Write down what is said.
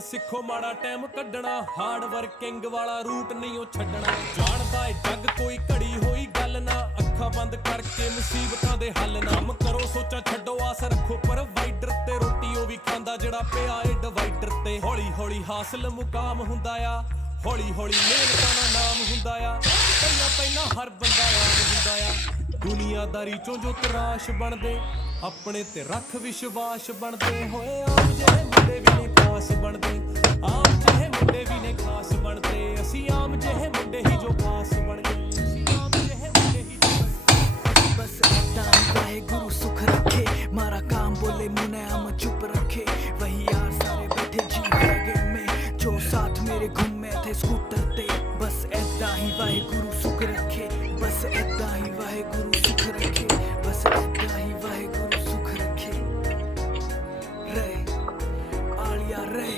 ਸਿੱਖੋ ਮਾੜਾ ਟਾਈਮ ਕੱਢਣਾ, ਹਾਰਡ ਵਰਕਿੰਗ ਵਾਲਾ ਰੂਟ ਨਹੀਂ ਉਹ ਛੱਡਣਾ। ਜਾਣਦਾ ਏ ਜੱਗ ਕੋਈ ਘੜੀ ਹੋਈ ਗੱਲ ਨਾ, ਅੱਖਾਂ ਬੰਦ ਕਰਕੇ ਮੁਸੀਬਤਾਂ ਦੇ ਹੱਲ ਨਾ। ਕੰਮ ਕਰੋ ਸੋਚਾਂ ਛੱਡੋ ਆਸ ਰੱਖੋ ਪ੍ਰੋਵਾਈਡਰ ਤੇ, ਰੋਟੀ ਉਹ ਵੀ ਖਾਂਦਾ ਜਿਹੜਾ ਪਿਆ ਏ ਡਿਵਾਈਡਰ ਤੇ। ਹੌਲੀ ਹੌਲੀ ਹਾਸਲ ਮੁਕਾਮ ਹੁੰਦਾ ਆ, ਹੌਲੀ ਹੌਲੀ ਮਿਹਨਤਾਂ ਦਾ ਨਾਮ ਹੁੰਦਾ ਆ। ਪਹਿਲਾਂ ਪਹਿਲਾਂ ਹਰ ਬੰਦਾ ਆਮ ਹੁੰਦਾ ਆ, ਦੁਨੀਆਦਾਰੀ ਚੋਂ ਜੋ ਤਰਾਸ਼ ਬਣਦੇ, ਆਪਣੇ ਤੇ ਰੱਖ ਵਿਸ਼ਵਾਸ ਬਣਦੇ ਹੋਏ। ਆਮ ਜਿਹੇ ਮੁੰਡੇ ਵੀ ਨੇ ਖਾਸ ਬਣਦੇ, ਆਮ ਜਿਹੇ ਮੁੰਡੇ ਵੀ ਨੇ ਖਾਸ ਬਣਦੇ। ਅਸੀਂ ਆਮ ਜਿਹੇ ਮੁੰਡੇ ਹੀ ਜੋ ਖਾਸ ਬਣ ਗਏ, ਅਸੀਂ ਆਮ ਜਿਹੇ ਮੁੰਡੇ ਹੀ ਜੋ। बस ऐसा वाहेगुरु सुख रखे, मारा काम बोले मुने हम चुप रखे। वही यार सारे बैठे जी वैगन में, जो साथ मेरे घूमे थे स्कूटर ते। बस ऐसा ही वाहेगुरु सुख रखे, बस ऐसा ही वाहेगुरु सुख रखे, बस ऐसा ही वाहेगुरु सुख रखे। रे आलिया रे